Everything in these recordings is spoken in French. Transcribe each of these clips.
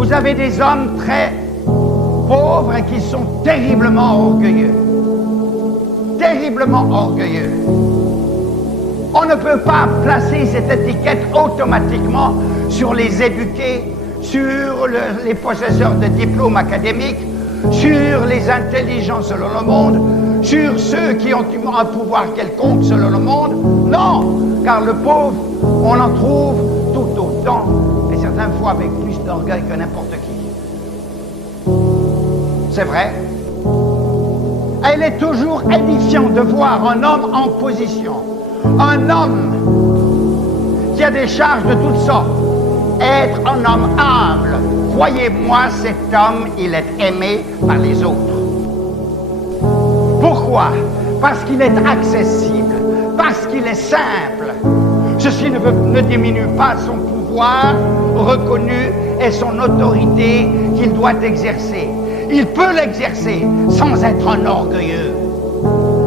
Vous avez des hommes très pauvres et qui sont terriblement orgueilleux. Terriblement orgueilleux. On ne peut pas placer cette étiquette automatiquement sur les éduqués, sur les possesseurs de diplômes académiques, sur les intelligents selon le monde, sur ceux qui ont un pouvoir quelconque selon le monde. Non, car le pauvre, on en trouve tout autant, et certaines fois avec plus d'orgueil que n'importe qui. C'est vrai. Il est toujours édifiant de voir un homme en position, un homme qui a des charges de toutes sortes, être un homme humble. Croyez-moi, cet homme, il est aimé par les autres. Pourquoi? Parce qu'il est accessible, parce qu'il est simple. Ceci ne diminue pas son pouvoir reconnu et son autorité qu'il doit exercer. Il peut l'exercer sans être un orgueilleux.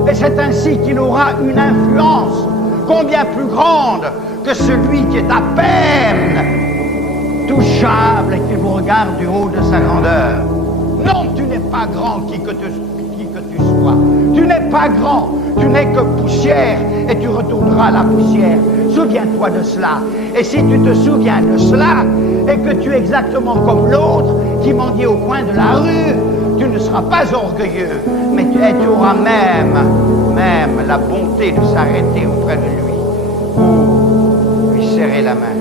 Et c'est ainsi qu'il aura une influence combien plus grande que celui qui est à peine touchable et qui vous regarde du haut de sa grandeur. Non, tu n'es pas grand qui que tu sois. Tu n'es pas grand, tu n'es que poussière et tu retourneras à la poussière. Souviens-toi de cela. Et si tu te souviens de cela et que tu es exactement comme l'autre qui mendie au coin de la rue, tu ne seras pas orgueilleux, mais tu auras même la bonté de s'arrêter auprès de lui pour lui serrer la main.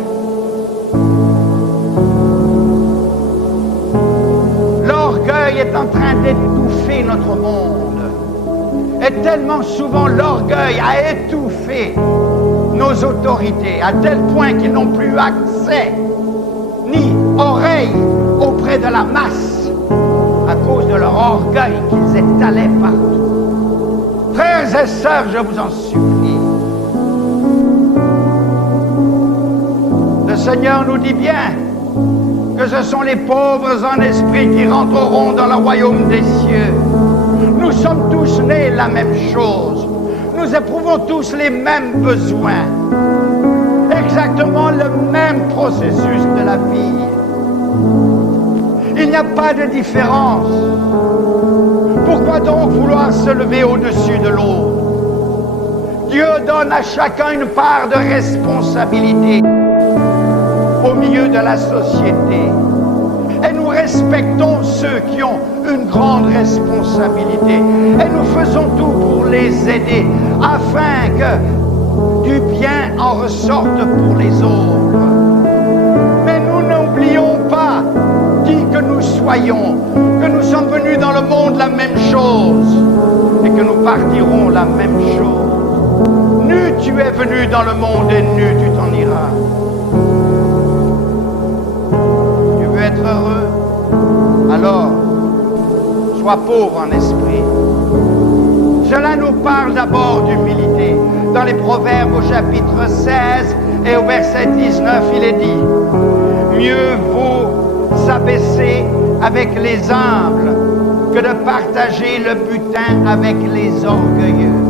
L'orgueil est en train d'étouffer notre monde. Et tellement souvent l'orgueil a étouffé nos autorités, à tel point qu'ils n'ont plus accès ni oreille auprès de la masse à cause de leur orgueil qu'ils étalaient partout. Frères et sœurs, je vous en supplie. Le Seigneur nous dit bien que ce sont les pauvres en esprit qui rentreront dans le royaume des cieux. Nous sommes tous nés la même chose. Nous éprouvons tous les mêmes besoins. Exactement le même processus de la vie. Il n'y a pas de différence. Pourquoi donc vouloir se lever au-dessus de l'autre? Dieu donne à chacun une part de responsabilité au milieu de la société. Et nous respectons ceux qui ont une grande responsabilité. Et nous faisons tout pour les aider afin que du bien en ressorte pour les autres. Mais nous n'oublions pas qui que nous soyons, que nous sommes venus dans le monde la même chose et que nous partirons la même chose. Nu tu es venu dans le monde et nu tu t'en iras. Tu veux être heureux? Alors, sois pauvre en esprit. Cela nous parle d'abord d'humilité. Dans les Proverbes au chapitre 16 et au verset 19, il est dit: mieux vaut s'abaisser avec les humbles que de partager le butin avec les orgueilleux.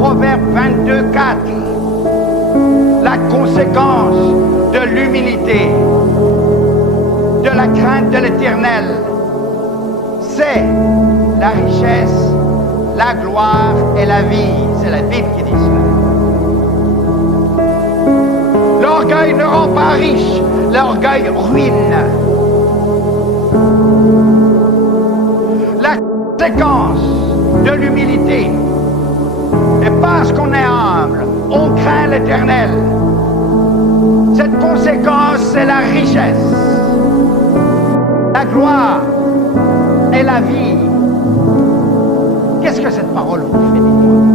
Proverbe 22, 4. La conséquence de l'humilité, de la crainte de l'Éternel, c'est la richesse, la gloire et la vie. C'est la Bible qui dit cela. L'orgueil ne rend pas riche, l'orgueil ruine. La conséquence de l'humilité, et parce qu'on est humble, on craint l'Éternel. Cette conséquence, c'est la richesse, la gloire et la vie. Qu'est-ce que cette parole vous fait, dites-moi?